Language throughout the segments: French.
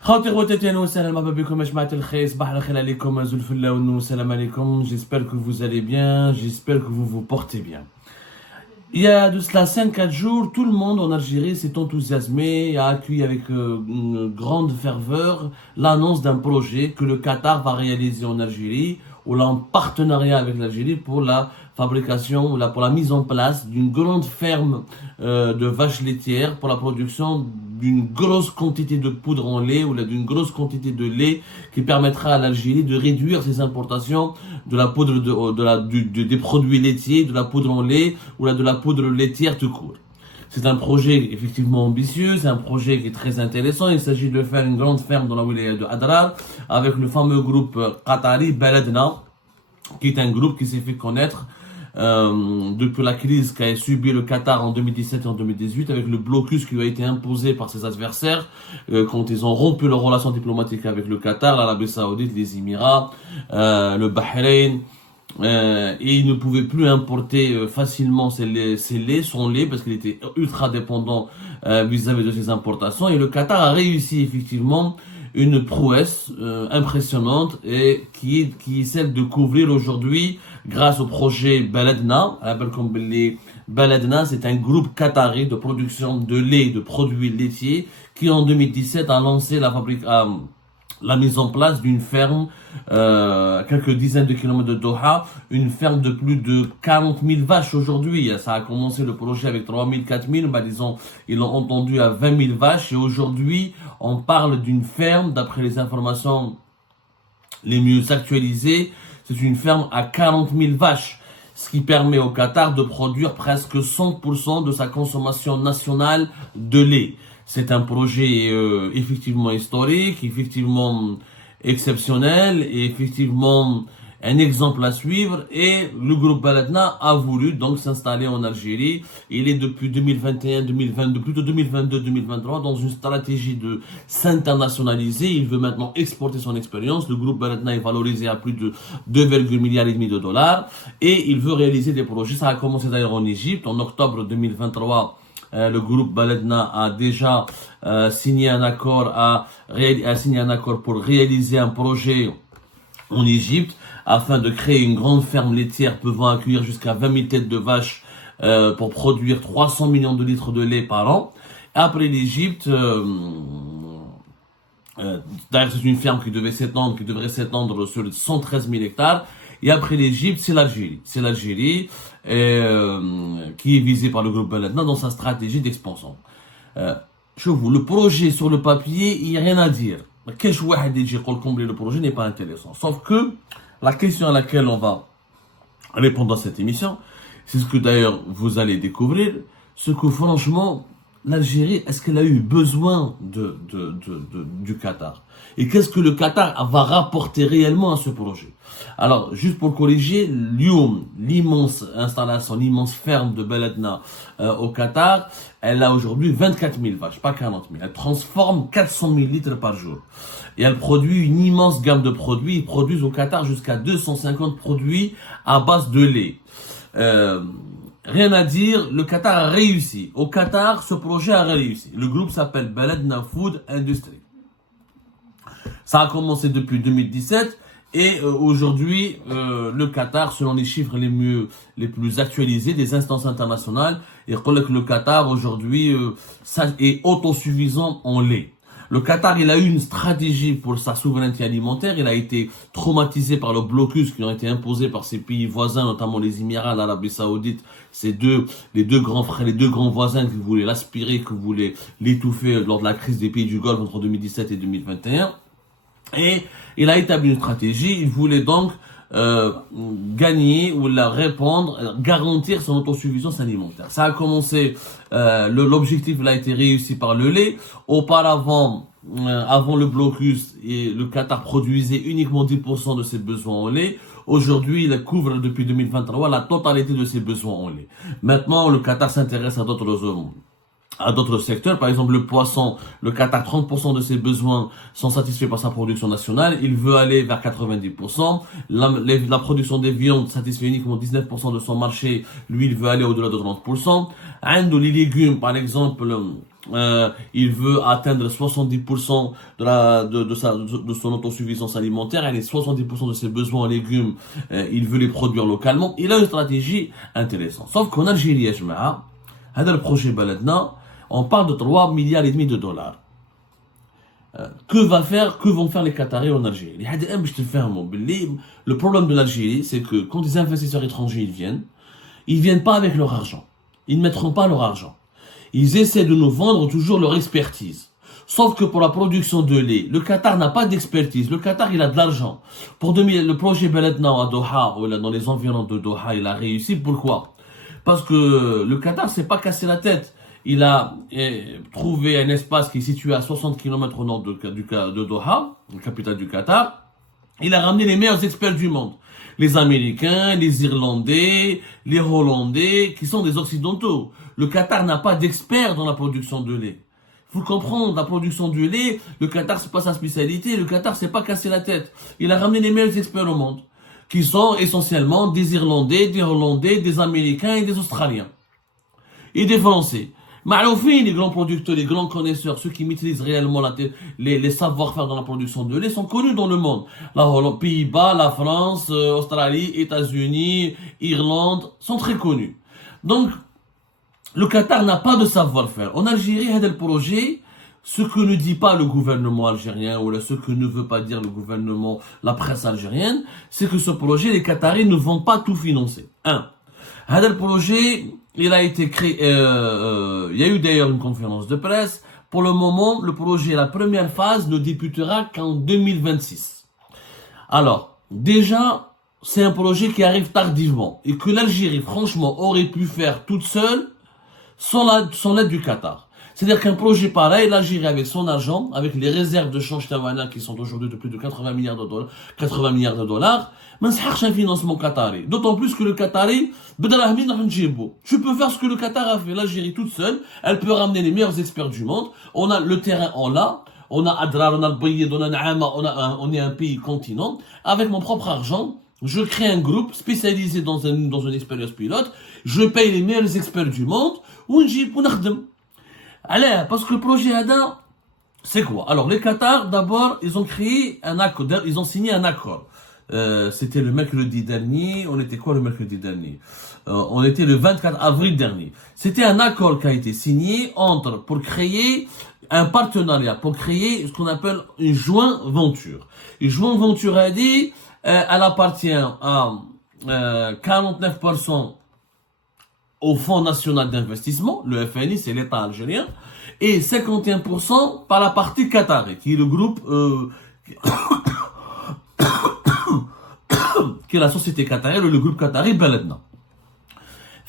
خوتي خواتاتي اهلا وسهلا مرحبا بكم يا جماعة الخير صباح الخير عليكم زول الفلا والسلام عليكم. J'espère que vous allez bien, j'espère que vous vous portez bien. Il y a de cela 5-4 jours, tout le monde en Algérie s'est enthousiasmé et a accueilli avec une grande ferveur l'annonce d'un projet que le Qatar va réaliser en Algérie, ou là en partenariat avec l'Algérie pour la fabrication, pour la mise en place d'une grande ferme de vaches laitières pour la production d'une grosse quantité de poudre en lait ou d'une grosse quantité de lait qui permettra à l'Algérie de réduire ses importations de la poudre des produits laitiers, de la poudre en lait ou de la poudre laitière tout court. C'est un projet effectivement ambitieux, c'est un projet qui est très intéressant. Il s'agit de faire une grande ferme dans la wilaya de Adrar avec le fameux groupe qatari Baladna, qui est un groupe qui s'est fait connaître depuis la crise qu'a subi le Qatar en 2017 et en 2018 avec le blocus qui lui a été imposé par ses adversaires quand ils ont rompu leurs relations diplomatiques avec le Qatar, l'Arabie Saoudite, les Émirats, le Bahreïn. Et il ne pouvait plus importer facilement son lait parce qu'il était ultra dépendant vis-à-vis de ses importations. Et le Qatar a réussi effectivement une prouesse impressionnante et qui est celle de couvrir aujourd'hui grâce au projet Baladna. Baladna, c'est un groupe qatari de production de lait et de produits laitiers qui en 2017 a lancé la mise en place d'une ferme quelques dizaines de kilomètres de Doha, une ferme de plus de 40 000 vaches aujourd'hui. Ça a commencé le projet avec 3 000, 4 000, ils l'ont entendu à 20 000 vaches et aujourd'hui on parle d'une ferme, d'après les informations les mieux actualisées, c'est une ferme à 40 000 vaches, ce qui permet au Qatar de produire presque 100% de sa consommation nationale de lait. C'est un projet effectivement historique, effectivement exceptionnel et effectivement un exemple à suivre. Et le groupe Baladna a voulu donc s'installer en Algérie. Il est depuis 2021-2022, plutôt 2022-2023 dans une stratégie de s'internationaliser. Il veut maintenant exporter son expérience. Le groupe Baladna est valorisé à plus de 2,5 milliards de dollars et il veut réaliser des projets. Ça a commencé d'ailleurs en Égypte en octobre 2023. Le groupe Baladna a déjà signé un accord pour réaliser un projet en Égypte afin de créer une grande ferme laitière pouvant accueillir jusqu'à 20 000 têtes de vaches pour produire 300 millions de litres de lait par an. Après l'Égypte, d'ailleurs c'est une ferme qui devrait s'étendre sur 113 000 hectares. Et après l'Égypte, c'est l'Algérie. C'est l'Algérie qui est visée par le groupe Baladna dans sa stratégie d'expansion. Je vous, le projet sur le papier, il n'y a rien à dire. Le projet n'est pas intéressant. Sauf que la question à laquelle on va répondre dans cette émission, c'est ce que d'ailleurs vous allez découvrir, ce que franchement, l'Algérie, est-ce qu'elle a eu besoin du Qatar? Et qu'est-ce que le Qatar va rapporter réellement à ce projet? Alors, juste pour corriger, l'immense installation, l'immense ferme de Baladna au Qatar, elle a aujourd'hui 24 000 vaches, pas 40 000. Elle transforme 400 000 litres par jour. Et elle produit une immense gamme de produits. Ils produisent au Qatar jusqu'à 250 produits à base de lait. Rien à dire, le Qatar a réussi. Au Qatar, ce projet a réussi. Le groupe s'appelle Baladna Food Industry. Ça a commencé depuis 2017 et aujourd'hui, le Qatar, selon les chiffres les plus actualisés des instances internationales, il reconnaît que le Qatar aujourd'hui est autosuffisant en lait. Le Qatar, il a eu une stratégie pour sa souveraineté alimentaire. Il a été traumatisé par le blocus qui ont été imposés par ses pays voisins, notamment les Émirats, l'Arabie Saoudite. Les deux grands frères, les deux grands voisins qui voulaient l'aspirer, qui voulaient l'étouffer lors de la crise des pays du Golfe entre 2017 et 2021. Et il a établi une stratégie. Il voulait donc gagner ou garantir son autosuffisance alimentaire. Ça a commencé, l'objectif a été réussi par le lait. Auparavant, avant le blocus, le Qatar produisait uniquement 10% de ses besoins en lait. Aujourd'hui, il couvre depuis 2023 la totalité de ses besoins en lait. Maintenant, le Qatar s'intéresse à d'autres secteurs. Par exemple, le poisson, le Qatar, 30% de ses besoins sont satisfaits par sa production nationale. Il veut aller vers 90%. La production des viandes satisfait uniquement 19% de son marché. Lui, il veut aller au-delà de 30%. Les légumes, par exemple, il veut atteindre 70% de son autosuffisance alimentaire, et les 70% de ses besoins en légumes, il veut les produire localement. Il a une stratégie intéressante. Sauf qu'en Algérie, ya jma'a, هذا le projet Baladna, on parle de 3,5 milliards de dollars. Que vont faire les Qataris en Algérie? Le problème de l'Algérie, c'est que quand des investisseurs étrangers ils viennent pas avec leur argent. Ils ne mettront pas leur argent. Ils essaient de nous vendre toujours leur expertise. Sauf que pour la production de lait, le Qatar n'a pas d'expertise. Le Qatar, il a de l'argent. Pour le projet Baladna à Doha, ou dans les environs de Doha, il a réussi. Pourquoi? Parce que le Qatar s'est pas cassé la tête. Il a trouvé un espace qui est situé à 60 km au nord de Doha, la capitale du Qatar. Il a ramené les meilleurs experts du monde. Les Américains, les Irlandais, les Hollandais, qui sont des Occidentaux. Le Qatar n'a pas d'experts dans la production de lait. Il faut comprendre, la production du lait, le Qatar, c'est pas sa spécialité. Le Qatar s'est pas cassé la tête. Il a ramené les meilleurs experts au monde, qui sont essentiellement des Irlandais, des Hollandais, des Américains et des Australiens. Et des Français. Ma'loufin, les grands producteurs, les grands connaisseurs, ceux qui maîtrisent réellement les savoir-faire dans la production de lait sont connus dans le monde. Les Pays-Bas, la France, Australie, États-Unis, Irlande sont très connus. Donc, le Qatar n'a pas de savoir-faire. En Algérie, il y a le projet, ce que ne dit pas le gouvernement algérien ou ce que ne veut pas dire le gouvernement, la presse algérienne, c'est que ce projet, les Qataris ne vont pas tout financer. Le projet, il a été créé, il y a eu d'ailleurs une conférence de presse. Pour le moment, le projet, la première phase, ne débutera qu'en 2026. Alors, déjà, c'est un projet qui arrive tardivement et que l'Algérie, franchement, aurait pu faire toute seule sans l'aide du Qatar. C'est-à-dire qu'un projet pareil, l'Algérie avec son argent, avec les réserves de change tawana qui sont aujourd'hui de plus de 80 milliards de dollars, mais c'est un financement qatari. D'autant plus que le Qatari, je peux faire ce que le Qatar a fait. L'Algérie toute seule, elle peut ramener les meilleurs experts du monde. On a le terrain, on a Adrar, on a le Bayed, on a Naama, on est un pays continent. Avec mon propre argent, je crée un groupe spécialisé dans une expérience pilote. Je paye les meilleurs experts du monde. Allez, parce que le projet ADA, c'est quoi? Alors, les Qatar, d'abord, ils ont créé un accord, ils ont signé un accord. C'était le mercredi dernier. On était quoi le mercredi dernier? On était le 24 avril dernier. C'était un accord qui a été signé pour créer un partenariat, pour créer ce qu'on appelle une joint venture. Une joint venture a dit, elle appartient à 49% au Fonds national d'investissement, le FNI, c'est l'État algérien, et 51% par la partie qatari, qui est le groupe, qui est la société qatarienne, le groupe qatari Baladna.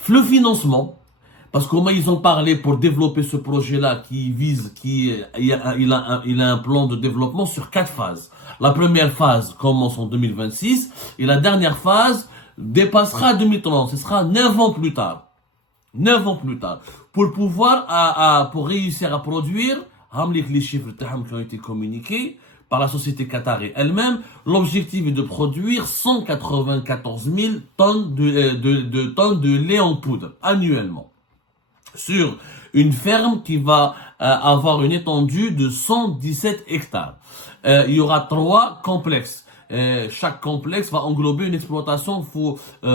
Le financement, parce qu'au moins ils ont parlé pour développer ce projet-là il a un plan de développement sur 4 phases. La première phase commence en 2026 et la dernière phase dépassera 2030. Ce sera 9 ans plus tard. 9 ans plus tard. Pour pouvoir, pour réussir à produire, les chiffres qui ont été communiqués par la société qatari elle-même, l'objectif est de produire 194 000 tonnes de lait en poudre annuellement. Sur une ferme qui va avoir une étendue de 117 hectares. Il y aura 3 complexes. Chaque complexe va englober une exploitation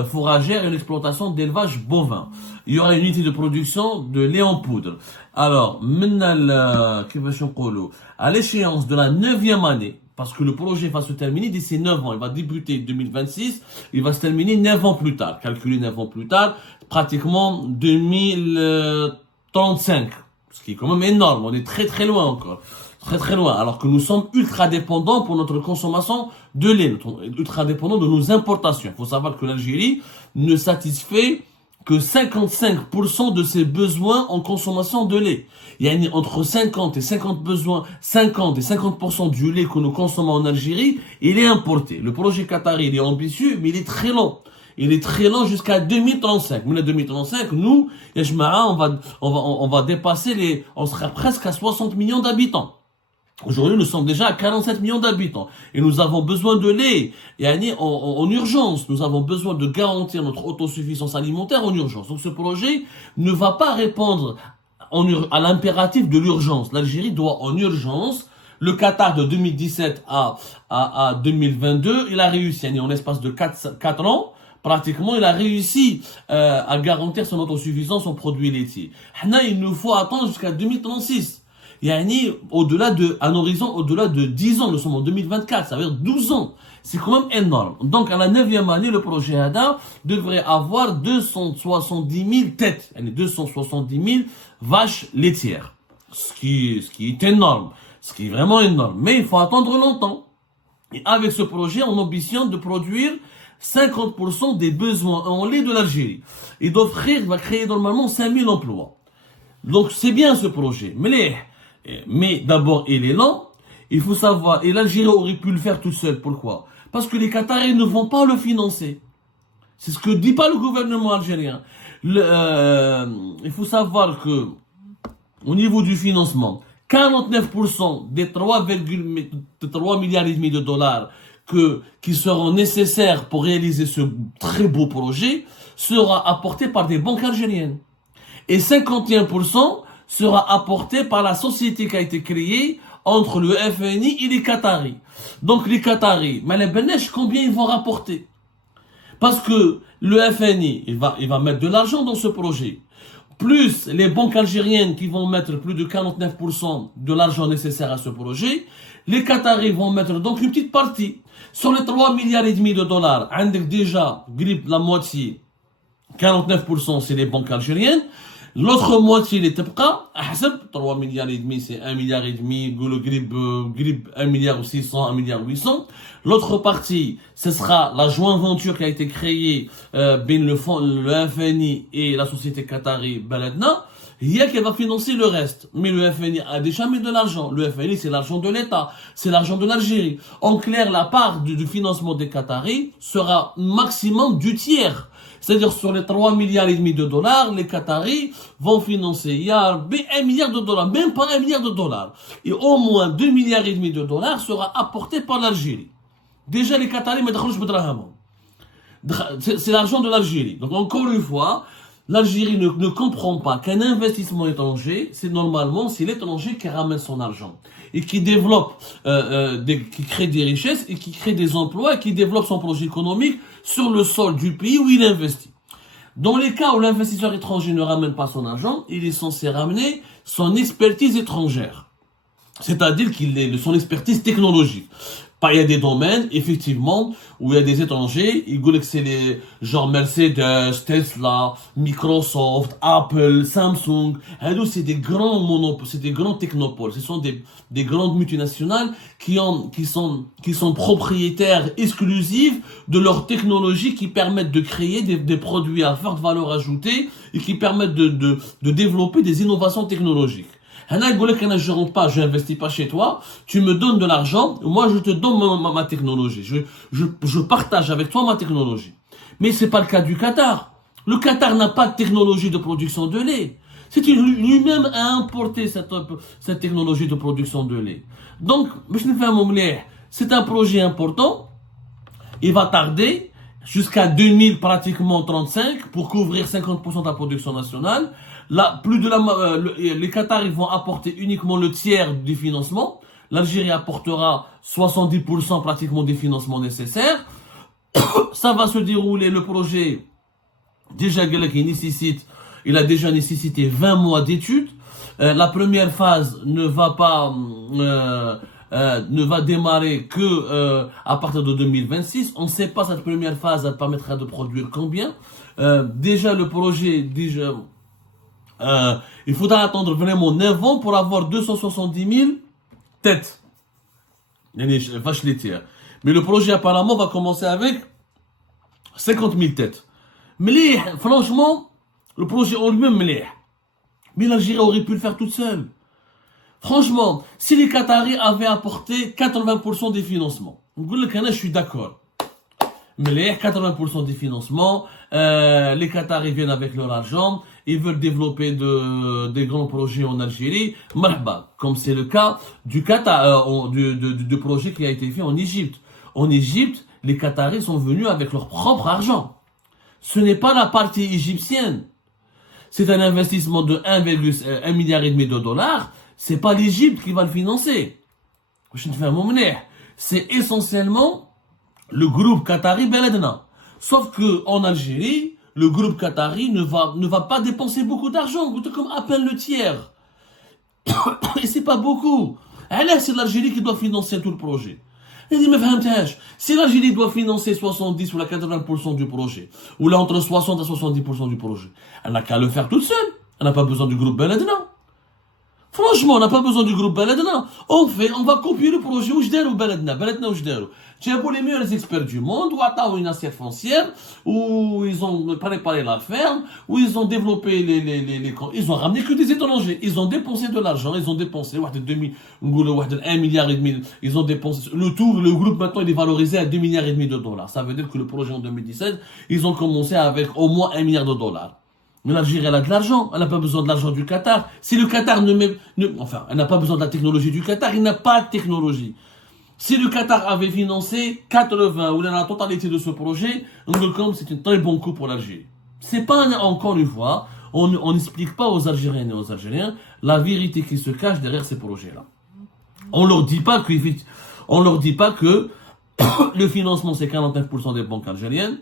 fourragère et une exploitation d'élevage bovin. Il y aura une unité de production de lait en poudre. Alors, à l'échéance de la 9e année, parce que le projet va se terminer d'ici 9 ans, il va débuter 2026, il va se terminer 9 ans plus tard. Calculer 9 ans plus tard, pratiquement 2035. Ce qui est quand même énorme, on est très très loin encore. Très très loin, alors que nous sommes ultra dépendants pour notre consommation de lait, ultra dépendants de nos importations. Il faut savoir que l'Algérie ne satisfait que 55% de ses besoins en consommation de lait. Il y a entre 50 et 50% du lait que nous consommons en Algérie, il est importé. Le projet qatari, il est ambitieux, mais il est très long. Il est très lent jusqu'à 2035. Mais en 2035, nous, on va dépasser on sera presque à 60 millions d'habitants. Aujourd'hui, nous sommes déjà à 47 millions d'habitants et nous avons besoin de lait en urgence. Nous avons besoin de garantir notre autosuffisance alimentaire en urgence. Donc ce projet ne va pas répondre à l'impératif de l'urgence. L'Algérie doit en urgence. Le Qatar de 2017 à 2022, il a réussi, en l'espace de 4 ans, pratiquement, il a réussi à garantir son autosuffisance en produits laitiers. Il nous faut attendre jusqu'à 2036. Un horizon au-delà de 10 ans, nous sommes en 2024, ça veut dire 12 ans. C'est quand même énorme. Donc, à la 9e année, le projet ADA devrait avoir 270 000 têtes, 270 000 vaches laitières. Ce qui est énorme. Ce qui est vraiment énorme. Mais il faut attendre longtemps. Et avec ce projet, on ambitionne de produire 50% des besoins en lait de l'Algérie. Et va créer normalement 5000 emplois. Donc, c'est bien ce projet. Mais d'abord, il est lent. Il faut savoir, et l'Algérie aurait pu le faire toute seule. Pourquoi? Parce que les Qataris ne vont pas le financer. C'est ce que dit pas le gouvernement algérien. Il faut savoir que, au niveau du financement, 49% des 3,3 milliards et demi de dollars qui seront nécessaires pour réaliser ce très beau projet sera apporté par des banques algériennes. Et 51% sera apporté par la société qui a été créée entre le FNI et les Qataris. Donc les Qataris, combien ils vont rapporter? Parce que le FNI, il va mettre de l'argent dans ce projet. Plus les banques algériennes qui vont mettre plus de 49% de l'argent nécessaire à ce projet, les Qataris vont mettre donc une petite partie. Sur les 3 milliards et demi de dollars, déjà, la moitié, 49% c'est les banques algériennes. L'autre moitié, les tebqa, 3 milliards et demi, c'est 1 milliard et demi, grib 1 milliard ou 600, 1 milliard 800. L'autre partie, ce sera la joint venture qui a été créée, le FNI et la société qatari Baladna. Il y a qui va financer le reste. Mais le FNI a déjà mis de l'argent. Le FNI, c'est l'argent de l'État. C'est l'argent de l'Algérie. En clair, la part du financement des Qataris sera maximum du tiers. C'est-à-dire, sur les 3 milliards et demi de dollars, les Qataris vont financer. Il y a 1 milliard de dollars, même pas 1 milliard de dollars. Et au moins 2 milliards et demi de dollars sera apporté par l'Algérie. Déjà, les Qataris, c'est l'argent de l'Algérie. Donc, encore une fois, l'Algérie ne comprend pas qu'un investissement étranger, c'est l'étranger qui ramène son argent et qui développe, qui crée des richesses et qui crée des emplois et qui développe son projet économique sur le sol du pays où il investit. Dans les cas où l'investisseur étranger ne ramène pas son argent, il est censé ramener son expertise étrangère. C'est-à-dire son expertise technologique. Il y a des domaines, effectivement, où il y a des étrangers, ils disent que c'est les, genre Mercedes, Tesla, Microsoft, Apple, Samsung. C'est des grands monopoles, c'est des grands technopoles. Ce sont des grandes multinationales qui sont propriétaires exclusifs de leurs technologies qui permettent de créer des produits à forte valeur ajoutée et qui permettent de développer des innovations technologiques. Je rentre pas, je n'investis pas chez toi, tu me donnes de l'argent, moi je te donne ma technologie, je partage avec toi ma technologie. Mais c'est pas le cas du Qatar. Le Qatar n'a pas de technologie de production de lait. C'est lui-même a importé cette technologie de production de lait. Donc, c'est un projet important, il va tarder jusqu'à 2000 pratiquement 35 pour couvrir 50% de la production nationale. Là, les Qataris vont apporter uniquement le tiers du financement. L'Algérie apportera 70% pratiquement des financements nécessaires. Ça va se dérouler, le projet, il a déjà nécessité 20 mois d'études. La première phase ne va démarrer que à partir de 2026. On ne sait pas, cette première phase, elle permettra de produire combien. Déjà, le projet, il faudra attendre vraiment 9 ans pour avoir 270 000 têtes. Les vaches laitières. Mais le projet apparemment va commencer avec 50 000 têtes. Mais franchement, le projet en lui-même, mais l'Algérie aurait pu le faire toute seule. Franchement, si les Qataris avaient apporté 80% des financements, je suis d'accord. Mais 80% des financements, les Qataris viennent avec leur argent, ils veulent développer des grands projets en Algérie, comme c'est le cas du Qatar, du projet qui a été fait en Égypte. En Égypte, les Qataris sont venus avec leur propre argent. Ce n'est pas la partie égyptienne. c'est un investissement de 1,1 milliard et demi de dollars, c'est pas l'Égypte qui va le financer. C'est essentiellement le groupe qatari Beledna. Sauf que en Algérie, le groupe qatari ne va pas dépenser beaucoup d'argent, comme à peine le tiers. Et c'est pas beaucoup. Là, c'est l'Algérie qui doit financer tout le projet. Il dit, mais si l'Algérie doit financer 70 ou 80% du projet, ou là entre 60 à 70% du projet, elle n'a qu'à le faire toute seule. Elle n'a pas besoin du groupe Beledna. Franchement, on n'a pas besoin du groupe Beledna. On va copier le projet Oujder ou Beledna Oujder. Tiens, pour les meilleurs experts du monde, ou à une assiette foncière, où ils ont préparé la ferme, où ils ont développé ils ont ramené que des étrangers. Ils ont dépensé de l'argent, ils ont dépensé 1 milliard et demi. Ils ont dépensé, le groupe maintenant il est valorisé à 2 milliards et demi de dollars. Ça veut dire que le projet en 2017, ils ont commencé avec au moins 1 milliard de dollars. Mais l'Algérie, elle a de l'argent. Elle n'a pas besoin de l'argent du Qatar. Si le Qatar elle n'a pas besoin de la technologie du Qatar. Il n'a pas de technologie. Si le Qatar avait financé 80 ou la totalité de ce projet, c'est un très bon coup pour l'Algérie. C'est pas, encore une fois, on n'explique pas aux Algériennes et aux Algériens la vérité qui se cache derrière ces projets-là. On leur dit pas que le financement c'est 49% des banques algériennes.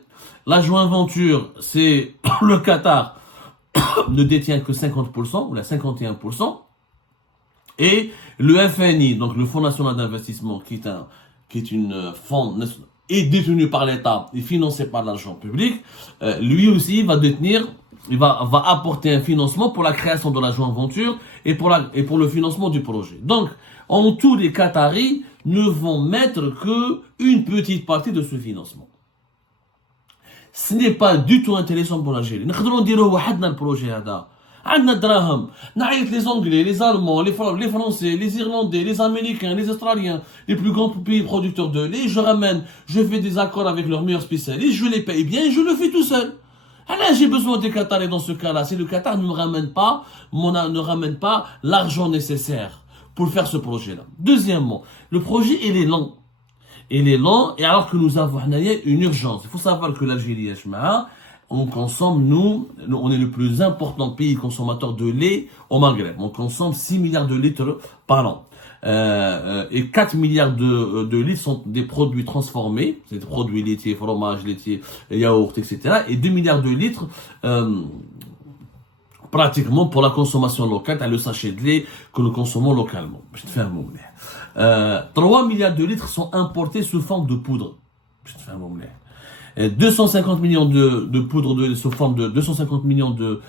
La joint venture, c'est le Qatar ne détient que 50% ou la 51%. Et le FNI, donc le Fonds National d'Investissement, qui est une fonds est détenu par l'État et financé par l'argent public, lui aussi va apporter un financement pour la création de la joint venture et pour le financement du projet. Donc, en tout, les Qataris ne vont mettre que une petite partie de ce financement. Ce n'est pas du tout intéressant pour l'Algérie. Nous devons dire le projet là. عندنا دراهم نعيط les Anglais, les Allemands, les Français, les Irlandais, les Américains, les Australiens, les plus grands pays producteurs de lait, je fais des accords avec leurs meilleurs spécialistes, je les paye bien et je le fais tout seul. Alors j'ai besoin des Qataris dans ce cas-là. Si le Qatar ne ramène pas l'argent nécessaire pour faire ce projet-là. Deuxièmement, le projet il est lent. Et alors que nous avons une urgence. Il faut savoir que l'Algérie, on consomme, on est le plus important pays consommateur de lait au Maghreb. On consomme 6 milliards de litres par an. Et 4 milliards de litres sont des produits transformés, c'est des produits laitiers, fromage, laitier, yaourt, etc. Et 2 milliards de litres pratiquement pour la consommation locale, le sachet de lait que nous consommons localement. 3 milliards de litres sont importés sous forme de poudre. 250 millions de poudre de lait sous forme de 250 millions de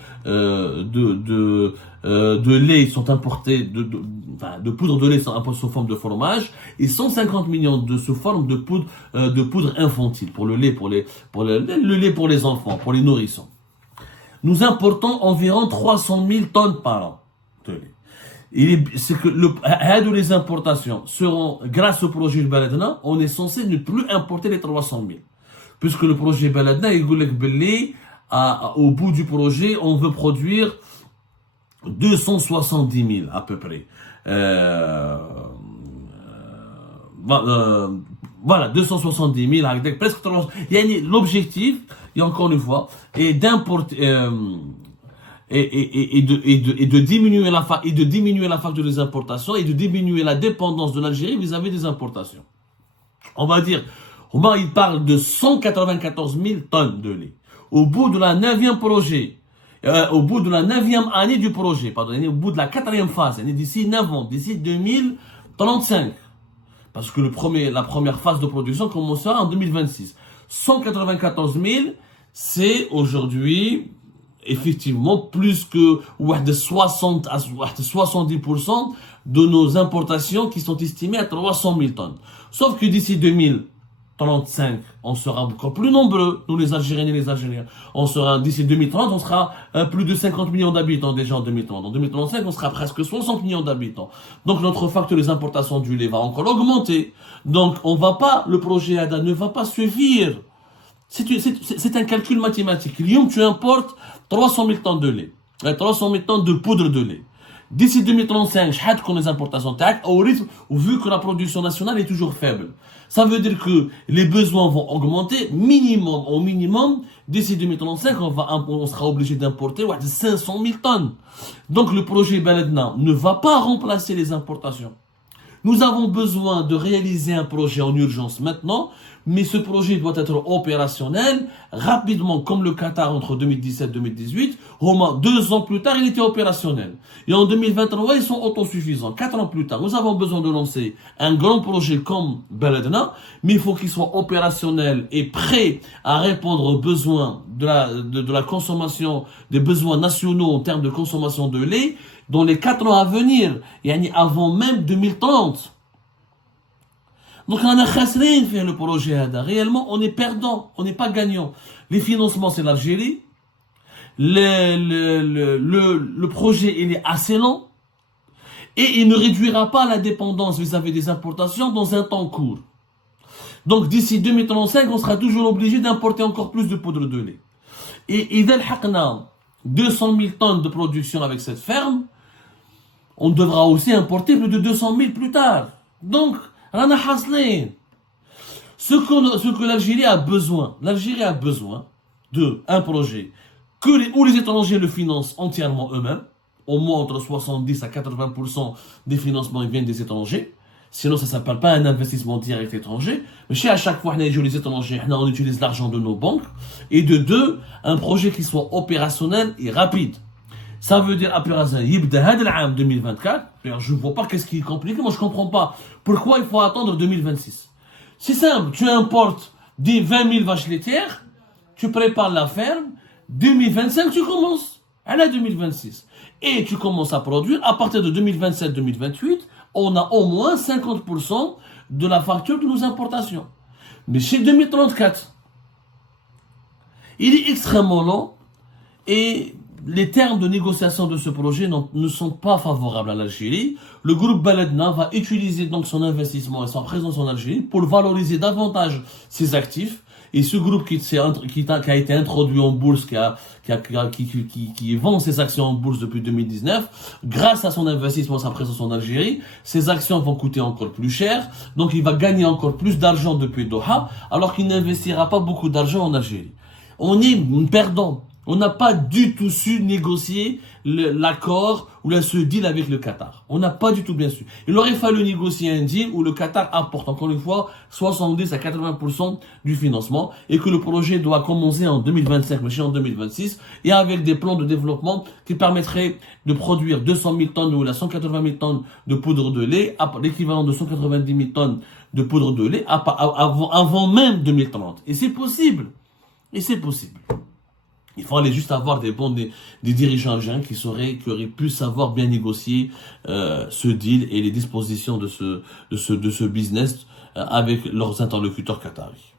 lait sont importés de poudre de lait sont importés sous forme de fromage et 150 millions sous forme de poudre infantile pour le lait pour les enfants, pour les nourrissons. Nous importons environ 300 000 tonnes par an de lait. C'est que les importations seront, grâce au projet Beledna, on est censé ne plus importer les 300 000. Puisque le projet Beledna, il dit au bout du projet, on veut produire 270 000 à peu près. Voilà, 270 000 avec presque 300 000. L'objectif, et encore une fois, est d'importer et de diminuer la facture des importations et de diminuer la dépendance de l'Algérie vis-à-vis des importations. On va dire, il parle de 194 000 tonnes de lait. Au bout de la 9e projet, au bout de la 9e année du projet, au bout de la 4e phase, d'ici 9 ans, d'ici 2035. Parce que la première phase de production commencera en 2026. 194 000, c'est aujourd'hui, effectivement, plus que 60 à 70% de nos importations qui sont estimées à 300 000 tonnes. Sauf que d'ici 2035, on sera encore plus nombreux, nous les Algériens et les Algériens. D'ici 2030, on sera plus de 50 millions d'habitants déjà en 2030. En 2035, on sera presque 60 millions d'habitants. Donc notre facteur des importations du lait va encore augmenter. Donc le projet ADA ne va pas suffire. C'est un calcul mathématique. Lyon, tu importes 300 000 tonnes de lait, 300 000 tonnes de poudre de lait. d'ici 2035, شحال تكون les importations تاعك au rythme vu que la production nationale est toujours faible. Ça veut dire que les besoins vont augmenter au minimum, d'ici 2035, on sera obligé d'importer 500 000 tonnes. Donc le projet Baladna ne va pas remplacer les importations. Nous avons besoin de réaliser un projet en urgence maintenant, mais ce projet doit être opérationnel rapidement, comme le Qatar entre 2017 et 2018. Au moins 2 ans plus tard, il était opérationnel. Et en 2023, ils sont autosuffisants. 4 ans plus tard, nous avons besoin de lancer un grand projet comme Baladna, mais il faut qu'il soit opérationnel et prêt à répondre aux besoins de la consommation, des besoins nationaux en termes de consommation de lait, dans les 4 ans à venir, avant même 2030. Donc on a khasrine fait le projet. Réellement, on est perdant, on n'est pas gagnant. Les financements, c'est l'Algérie. Le projet, il est assez lent. Et il ne réduira pas la dépendance vis-à-vis des importations dans un temps court. Donc d'ici 2035, on sera toujours obligé d'importer encore plus de poudre de lait. Et il y a 200 000 tonnes de production avec cette ferme. On devra aussi importer plus de 200 000 plus tard. Donc, ce que l'Algérie a besoin d'un projet où les étrangers le financent entièrement eux-mêmes, au moins entre 70 à 80% des financements viennent des étrangers. Sinon, ça ne s'appelle pas un investissement direct étranger. Mais à chaque fois, les étrangers, on utilise l'argent de nos banques. Et de 2, un projet qui soit opérationnel et rapide. Ça veut dire, après 2024, je ne vois pas qu'est-ce qui est compliqué, moi je ne comprends pas. Pourquoi il faut attendre 2026? C'est simple, tu importes 20 000 vaches laitières, tu prépares la ferme, 2025 tu commences, à la 2026. Et tu commences à produire, à partir de 2027-2028, on a au moins 50% de la facture de nos importations. Mais chez 2034, il est extrêmement lent et les termes de négociation de ce projet ne sont pas favorables à l'Algérie. Le groupe Baladna va utiliser donc son investissement et sa présence en Algérie pour valoriser davantage ses actifs. Et ce groupe qui a été introduit en bourse, qui vend ses actions en bourse depuis 2019, grâce à son investissement, sa présence en Algérie, ses actions vont coûter encore plus cher. Donc il va gagner encore plus d'argent depuis Doha, alors qu'il n'investira pas beaucoup d'argent en Algérie. On est perdant. On n'a pas du tout su négocier l'accord ou ce deal avec le Qatar. On n'a pas du tout bien su. Il aurait fallu négocier un deal où le Qatar apporte encore une fois 70 à 80% du financement et que le projet doit commencer en 2025, mais en 2026, et avec des plans de développement qui permettraient de produire 200 000 tonnes ou 180 000 tonnes de poudre de lait, l'équivalent de 190 000 tonnes de poudre de lait avant même 2030. Et c'est possible. Et c'est possible. Il fallait juste avoir des dirigeants algériens qui auraient pu savoir bien négocier ce deal et les dispositions de ce business avec leurs interlocuteurs qataris.